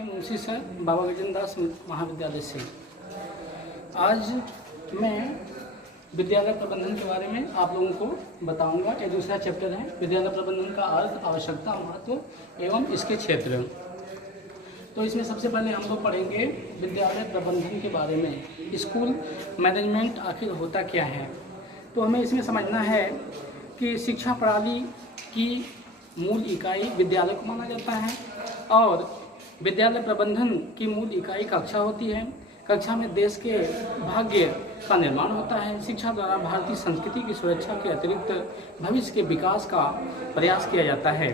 मैं मुंशी सर बाबा गजेंद्र दास महाविद्यालय से। आज मैं विद्यालय प्रबंधन के बारे में आप लोगों को बताऊंगा। ये दूसरा चैप्टर है, विद्यालय प्रबंधन का अर्थ, आवश्यकता, महत्व एवं इसके क्षेत्र। तो इसमें सबसे पहले हम लोग पढ़ेंगे विद्यालय प्रबंधन के बारे में। स्कूल मैनेजमेंट आखिर होता क्या है। तो हमें इसमें समझना है कि शिक्षा प्रणाली की मूल इकाई विद्यालय को माना जाता है और विद्यालय प्रबंधन की मूल इकाई कक्षा होती है। कक्षा में देश के भाग्य का निर्माण होता है। शिक्षा द्वारा भारतीय संस्कृति की सुरक्षा के अतिरिक्त भविष्य के विकास का प्रयास किया जाता है।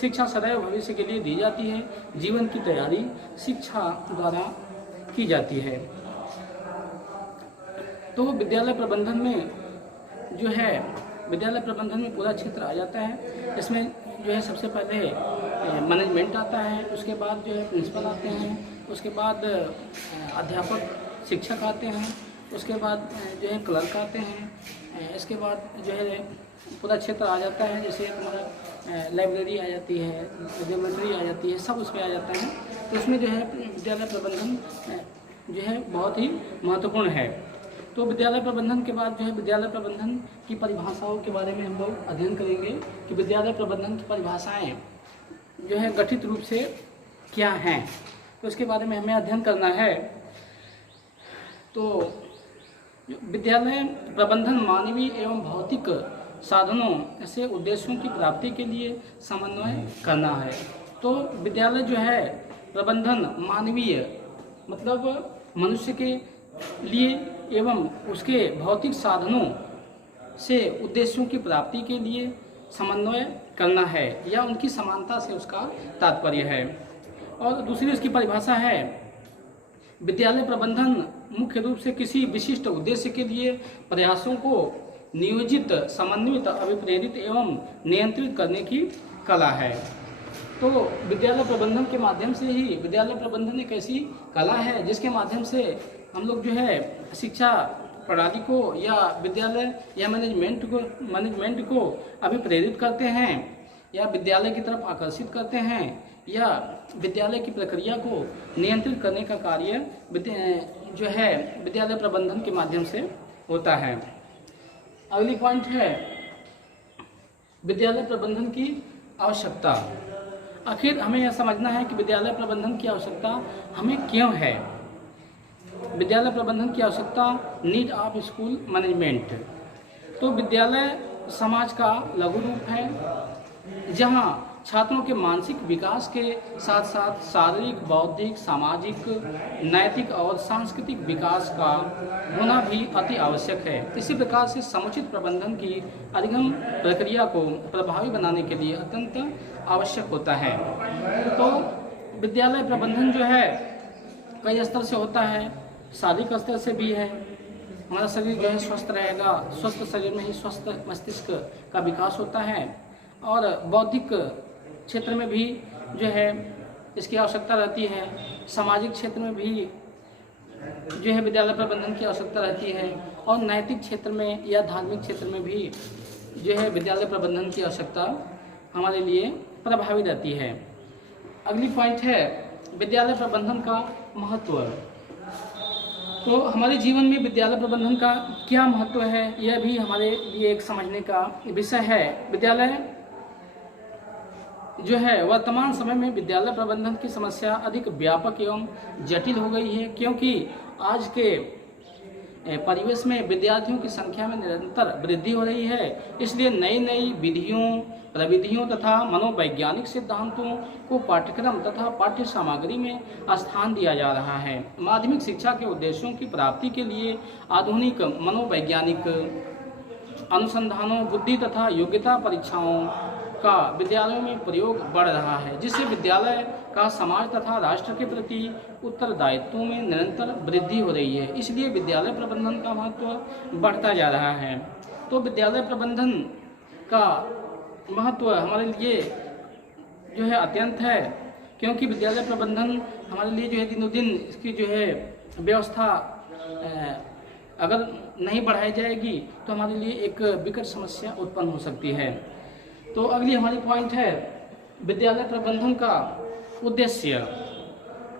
शिक्षा सदैव भविष्य के लिए दी जाती है। जीवन की तैयारी शिक्षा द्वारा की जाती है। तो विद्यालय प्रबंधन में जो है, विद्यालय प्रबंधन में पूरा क्षेत्र आ जाता है। इसमें जो है सबसे पहले मैनेजमेंट आता है, उसके बाद जो है प्रिंसिपल आते हैं, उसके बाद अध्यापक शिक्षक आते हैं, उसके बाद जो है क्लर्क आते हैं, इसके बाद जो है पूरा क्षेत्र आ जाता है। जैसे हमारा लाइब्रेरी आ जाती है, डॉर्मेटरी आ जाती है, सब उसमें आ जाता है। तो उसमें जो है विद्यालय प्रबंधन जो है बहुत ही महत्वपूर्ण है। तो विद्यालय प्रबंधन के बाद जो है विद्यालय प्रबंधन की परिभाषाओं के बारे में हम लोग अध्ययन करेंगे कि विद्यालय प्रबंधन की परिभाषाएं जो है गठित रूप से क्या हैं। तो इसके बारे में हमें अध्ययन करना है। तो विद्यालय प्रबंधन मानवीय एवं भौतिक साधनों ऐसे उद्देश्यों की प्राप्ति के लिए समन्वय करना है। तो विद्यालय जो है प्रबंधन मानवीय मतलब मनुष्य के लिए एवं उसके भौतिक साधनों से उद्देश्यों की प्राप्ति के लिए समन्वय करना है या उनकी समानता से उसका तात्पर्य है। और दूसरी उसकी परिभाषा है विद्यालय प्रबंधन मुख्य रूप से किसी विशिष्ट उद्देश्य के लिए प्रयासों को नियोजित, समन्वित, अभिप्रेरित एवं नियंत्रित करने की कला है। तो विद्यालय प्रबंधन के माध्यम से ही, विद्यालय प्रबंधन एक ऐसी कला है जिसके माध्यम से हम लोग जो है शिक्षा प्रणाली को या विद्यालय या मैनेजमेंट को अभिप्रेरित करते हैं या विद्यालय की तरफ आकर्षित करते हैं या विद्यालय की प्रक्रिया को नियंत्रित करने का कार्य जो है विद्यालय प्रबंधन के माध्यम से होता है। अगली पॉइंट है विद्यालय प्रबंधन की आवश्यकता। आखिर हमें यह समझना है कि विद्यालय प्रबंधन की आवश्यकता हमें क्यों है। विद्यालय प्रबंधन की आवश्यकता, नीड ऑफ स्कूल मैनेजमेंट। तो विद्यालय समाज का लघु रूप है जहां छात्रों के मानसिक विकास के साथ साथ शारीरिक, बौद्धिक, सामाजिक, नैतिक और सांस्कृतिक विकास का होना भी अति आवश्यक है। इसी प्रकार से समुचित प्रबंधन की अधिगम प्रक्रिया को प्रभावी बनाने के लिए अत्यंत आवश्यक होता है। तो विद्यालय प्रबंधन जो है कई स्तर से होता है। शारीरिक स्तर से भी है, हमारा शरीर जो है स्वस्थ रहेगा, स्वस्थ शरीर में ही स्वस्थ मस्तिष्क का विकास होता है। और बौद्धिक क्षेत्र में भी जो है इसकी आवश्यकता रहती है। सामाजिक क्षेत्र में भी जो है विद्यालय प्रबंधन की आवश्यकता रहती है और नैतिक क्षेत्र में या धार्मिक क्षेत्र में भी जो है विद्यालय प्रबंधन की आवश्यकता हमारे लिए प्रभावी रहती है। अगली पॉइंट है विद्यालय प्रबंधन का महत्व। तो हमारे जीवन में विद्यालय प्रबंधन का क्या महत्व है, यह भी हमारे लिए एक समझने का विषय है। विद्यालय जो है वर्तमान समय में विद्यालय प्रबंधन की समस्या अधिक व्यापक एवं जटिल हो गई है, क्योंकि आज के परिवेश में विद्यार्थियों की संख्या में निरंतर वृद्धि हो रही है। इसलिए नई नई विधियों, प्रविधियों तथा मनोवैज्ञानिक सिद्धांतों को पाठ्यक्रम तथा पाठ्य सामग्री में स्थान दिया जा रहा है। माध्यमिक शिक्षा के उद्देश्यों की प्राप्ति के लिए आधुनिक मनोवैज्ञानिक अनुसंधानों, बुद्धि तथा योग्यता परीक्षाओं का विद्यालयों में प्रयोग बढ़ रहा है, जिससे विद्यालय का समाज तथा राष्ट्र के प्रति उत्तरदायित्वों में निरंतर वृद्धि हो रही है। इसलिए विद्यालय प्रबंधन का महत्व बढ़ता जा रहा है। तो विद्यालय प्रबंधन का महत्व हमारे लिए जो है अत्यंत है, क्योंकि विद्यालय प्रबंधन हमारे लिए जो है दिनों दिन इसकी जो है व्यवस्था अगर नहीं बढ़ाई जाएगी तो हमारे लिए एक विकट समस्या उत्पन्न हो सकती है। तो अगली हमारी पॉइंट है विद्यालय प्रबंधन का उद्देश्य।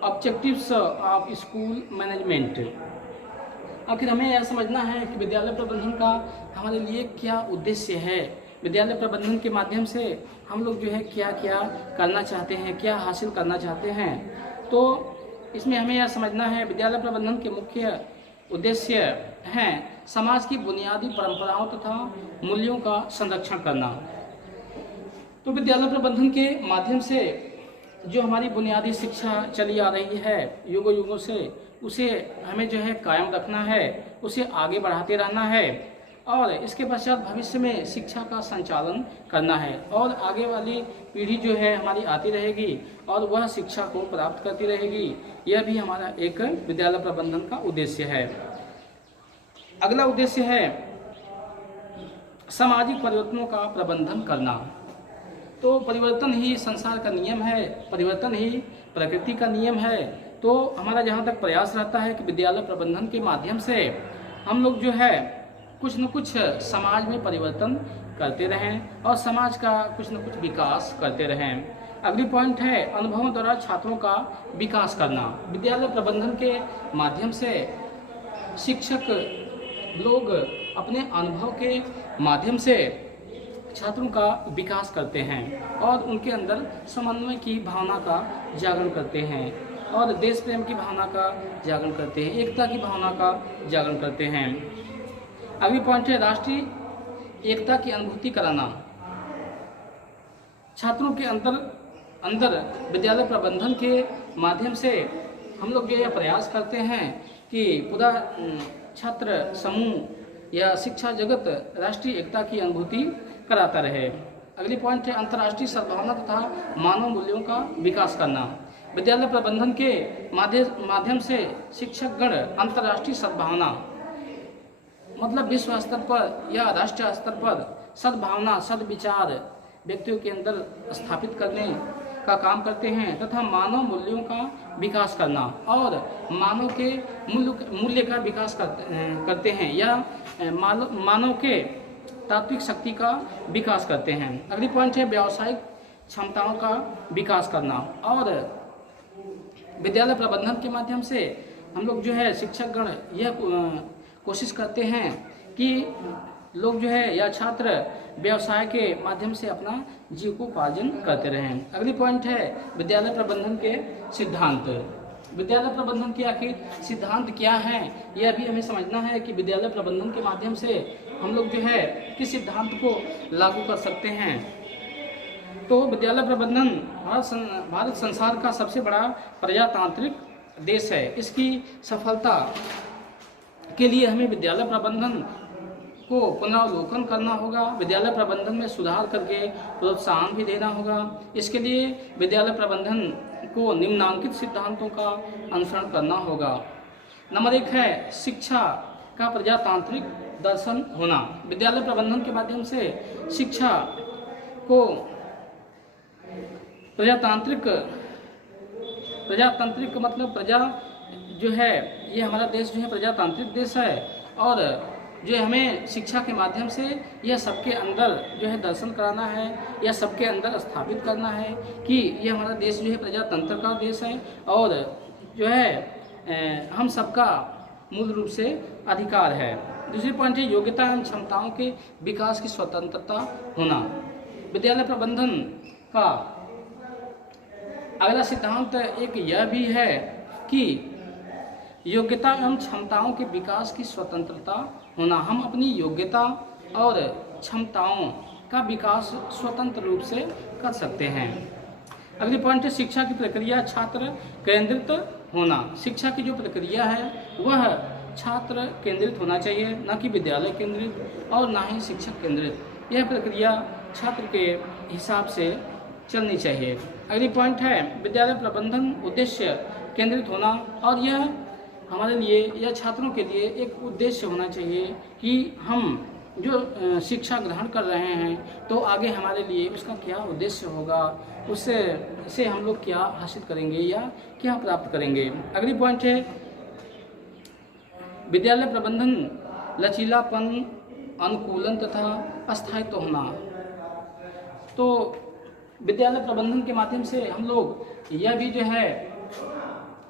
Objectives of school management. आखिर हमें यह समझना है कि विद्यालय प्रबंधन का हमारे लिए क्या उद्देश्य है। विद्यालय प्रबंधन के माध्यम से हम लोग जो है क्या क्या करना चाहते हैं, क्या हासिल करना चाहते हैं। तो इसमें हमें यह समझना है विद्यालय प्रबंधन के मुख्य उद्देश्य हैं समाज की बुनियादी परंपराओं तथा मूल्यों का संरक्षण करना। तो विद्यालय प्रबंधन के माध्यम से जो हमारी बुनियादी शिक्षा चली आ रही है युगों युगों से, उसे हमें जो है कायम रखना है, उसे आगे बढ़ाते रहना है और इसके पश्चात भविष्य में शिक्षा का संचालन करना है और आगे वाली पीढ़ी जो है हमारी आती रहेगी और वह शिक्षा को प्राप्त करती रहेगी। यह भी हमारा एक विद्यालय प्रबंधन का उद्देश्य है। अगला उद्देश्य है सामाजिक परिवर्तनों का प्रबंधन करना। तो परिवर्तन ही संसार का नियम है, परिवर्तन ही प्रकृति का नियम है। तो हमारा जहाँ तक प्रयास रहता है कि विद्यालय प्रबंधन के माध्यम से हम लोग जो है कुछ न कुछ समाज में परिवर्तन करते रहें और समाज का कुछ न कुछ विकास करते रहें। अगली पॉइंट है अनुभवों द्वारा छात्रों का विकास करना। विद्यालय प्रबंधन के माध्यम से शिक्षक लोग अपने अनुभव के माध्यम से छात्रों का विकास करते हैं और उनके अंदर समन्वय की भावना का जागरण करते हैं और देश प्रेम की भावना का जागरण करते हैं, एकता की भावना का जागरण करते हैं। अगली पॉइंट है राष्ट्रीय एकता की अनुभूति कराना। छात्रों के अंदर विद्यालय प्रबंधन के माध्यम से हम लोग जो यह प्रयास करते हैं कि पूरा छात्र समूह या शिक्षा जगत राष्ट्रीय एकता की अनुभूति कराता रहे। अगली पॉइंट है अंतर्राष्ट्रीय सद्भावना तथा मानव मूल्यों का विकास करना। विद्यालय प्रबंधन के माध्यम से शिक्षकगण अंतर्राष्ट्रीय सद्भावना मतलब विश्व स्तर पर या राष्ट्रीय स्तर पर सद्भावना सद्विचार व्यक्तियों के अंदर स्थापित करने का काम करते हैं तथा मानव मूल्यों का विकास करना और मानव के मूल्य का विकास करते हैं या मानव के तात्विक शक्ति का विकास करते हैं। अगली पॉइंट है व्यावसायिक क्षमताओं का विकास करना और विद्यालय प्रबंधन के माध्यम से हम लोग जो है शिक्षकगण यह कोशिश करते हैं कि लोग जो है या छात्र व्यवसाय के माध्यम से अपना जीविकोपार्जन करते रहें। अगली पॉइंट है विद्यालय प्रबंधन के सिद्धांत। विद्यालय प्रबंधन के आखिर सिद्धांत क्या है, यह भी हमें समझना है कि विद्यालय प्रबंधन के माध्यम से हम लोग जो है किस सिद्धांत को लागू कर सकते हैं। तो विद्यालय प्रबंधन भारत संसार का सबसे बड़ा प्रजातांत्रिक देश है। इसकी सफलता के लिए हमें विद्यालय प्रबंधन को पुनरावलोकन करना होगा, विद्यालय प्रबंधन में सुधार करके प्रोत्साहन भी देना होगा। इसके लिए विद्यालय प्रबंधन को निम्नांकित सिद्धांतों का अनुसरण करना होगा। नंबर 1 है शिक्षा का प्रजातांत्रिक दर्शन होना। विद्यालय प्रबंधन के माध्यम से शिक्षा को प्रजातांत्रिक मतलब प्रजा जो है ये हमारा देश जो है प्रजातांत्रिक देश है और जो हमें शिक्षा के माध्यम से यह सबके अंदर जो है दर्शन कराना है या सबके अंदर स्थापित करना है कि यह हमारा देश जो है प्रजातंत्र का देश है और जो है हम सबका मूल रूप से अधिकार है। दूसरी पॉइंट है योग्यता एवं क्षमताओं के विकास की स्वतंत्रता होना। विद्यालय प्रबंधन का अगला सिद्धांत एक यह भी है कि योग्यता एवं क्षमताओं के विकास की स्वतंत्रता होना। हम अपनी योग्यता और क्षमताओं का विकास स्वतंत्र रूप से कर सकते हैं। अगली पॉइंट है शिक्षा की प्रक्रिया छात्र केंद्रित होना। शिक्षा की जो प्रक्रिया है वह छात्र केंद्रित होना चाहिए, न कि विद्यालय केंद्रित और न ही शिक्षक केंद्रित। यह प्रक्रिया छात्र के हिसाब से चलनी चाहिए। अगली पॉइंट है विद्यालय प्रबंधन उद्देश्य केंद्रित होना और यह हमारे लिए या छात्रों के लिए एक उद्देश्य होना चाहिए कि हम जो शिक्षा ग्रहण कर रहे हैं तो आगे हमारे लिए उसका क्या उद्देश्य होगा, उससे हम लोग क्या हासिल करेंगे या क्या प्राप्त करेंगे। अगली पॉइंट है विद्यालय प्रबंधन लचीलापन अनुकूलन तथा अस्थायित्व होना। तो विद्यालय प्रबंधन के माध्यम से हम लोग यह भी जो है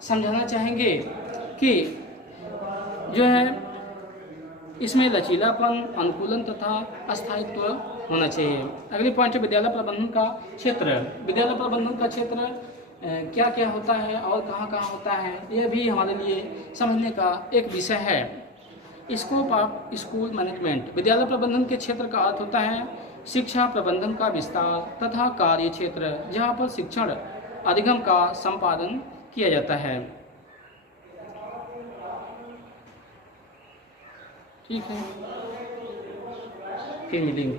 समझाना चाहेंगे कि जो है इसमें लचीलापन, अनुकूलन तथा अस्थायित्व होना चाहिए। अगली पॉइंट है विद्यालय प्रबंधन का क्षेत्र। विद्यालय प्रबंधन का क्षेत्र क्या क्या होता है और कहाँ कहाँ होता है, यह भी हमारे लिए समझने का एक विषय है। Scope of school management. विद्यालय प्रबंधन के क्षेत्र का अर्थ होता है शिक्षा प्रबंधन का विस्तार तथा कार्य क्षेत्र, जहाँ पर शिक्षण अधिगम का संपादन किया जाता है। ठीक है, फिर मिलेंगे।